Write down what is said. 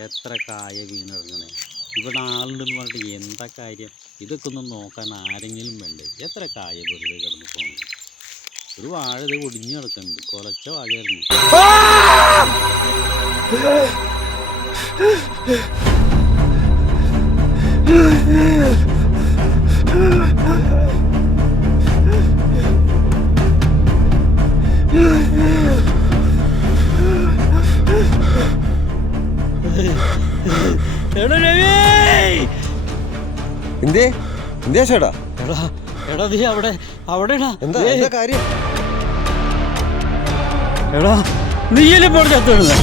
എത്ര കായ വീണിറങ്ങണേ. ഇവിടെ ആളുണ്ടെന്ന് പറഞ്ഞിട്ട് എന്താ കാര്യം? ഇതൊക്കെ ഒന്ന് നോക്കാൻ ആരെങ്കിലും വേണ്ടേ? എത്ര കായ വെറുതെ കിടന്ന് പോകുന്നു. ഒരു വാഴ ഇത് ഒടിഞ്ഞു കിടക്കുന്നുണ്ട്. കൊലച്ച വാഴയായിരുന്നു. ചേട്ടാ എടാ നീ അവിടെ എന്താ കാര്യം? എടാ നീയല്ലേ ഇപ്പോൾ ചത്തോടുന്നത്?